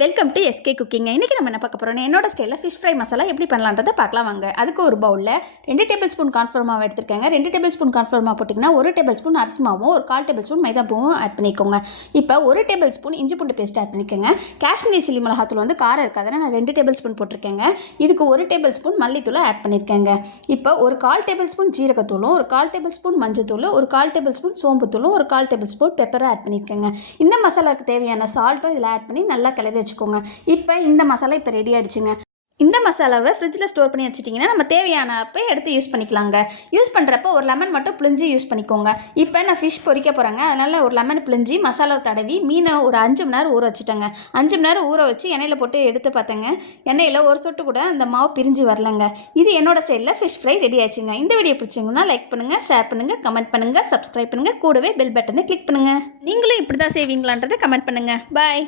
Welcome to SK cooking. இன்றைக்கி நம்ம என்ன பார்க்க போகிறோம், என்னோட ஸ்டைலில் ஃபிஷ் ஃப்ரை மசாலா எப்படி பண்ணலான்றதை பார்க்கலாம் வாங்க. அதுக்கு ஒரு பவுலில் 2 டேபிள் ஸ்பூன் கார்ன்ஃப்ளவர் மாவு எடுத்துருக்கேங்க. 2 டேபிள் ஸ்பூன் கார்ன்ஃப்ளவர் மாவு போட்டிங்கன்னா 1 டேபிள் ஸ்பூன் அரிசி மாவும் 1/4 டேபிள் ஸ்பூன் மைதா பூவும் ஆட் பண்ணிக்கோங்க. இப்போ 1 டேபிள் ஸ்பூன் இஞ்சி பூண்டு பேஸ்ட் ஆட் பண்ணிக்கோங்க. காஷ்மீரி சில்லி மிளகாத்தூள் வந்து காரம் இருக்காதுன்னு நான் 2 டேபிள் ஸ்பூன் போட்டிருக்கேங்க. இதுக்கு 1 டேபிள் ஸ்பூன் மல்லித்தூளை ஆட் பண்ணியிருக்கேங்க. இப்போ 1/4 டேபிள் ஸ்பூன் ஜீரகத்தூளும் 1/4 டேபிள் ஸ்பூன் மஞ்சத்தூள் 1/4 டேபிள் ஸ்பூன் சோம்புத்தூளும் 1/4 டேபிள் ஸ்பூன் பெப்பரை ஆட் பண்ணியிருக்கேங்க. இந்த மசாலாவுக்கு தேவையான சால்ட்டும் இதில் ஆட் பண்ணி நல்லா கிளறி வச்சுக்கோங்க. இப்போ இந்த மசாலா இப்போ ரெடி ஆகிடுச்சுங்க. இந்த மசாலாவை ஃப்ரிட்ஜில் ஸ்டோர் பண்ணி வச்சிட்டிங்கன்னா நம்ம தேவையான அப்போ எடுத்து யூஸ் பண்ணிக்கலாங்க. யூஸ் பண்ணுறப்போ ஒரு லெமன் மட்டும் பிழிஞ்சி யூஸ் பண்ணிக்கோங்க. இப்போ நான் ஃபிஷ் பொரிக்க போகிறேங்க. அதனால் ஒரு லெமன் பிழிஞ்சி மசாலாவை தடவி மீனை ஒரு 5 மணி நேரம் ஊற வச்சுட்டேங்க. 5 மணி நேரம் ஊற வச்சு எண்ணெயில் போட்டு எடுத்து பார்த்தேங்க. எண்ணெயில் ஒரு சொட்டு கூட அந்த மாவு பிரிஞ்சு வரலங்க. இது என்னோட ஸ்டைலில் ஃபிஷ் ஃப்ரை ரெடி ஆச்சுங்க. இந்த வீடியோ பிடிச்சிங்கன்னா லைக் பண்ணுங்கள், ஷேர் பண்ணுங்கள், கமெண்ட் பண்ணுங்கள், சப்ஸ்கிரைப் பண்ணுங்கள், கூடவே பெல் பட்டனை கிளிக் பண்ணுங்கள். நீங்களும் இப்படி தான் செய்வீங்களான்றதை கமெண்ட் பண்ணுங்கள். பாய்.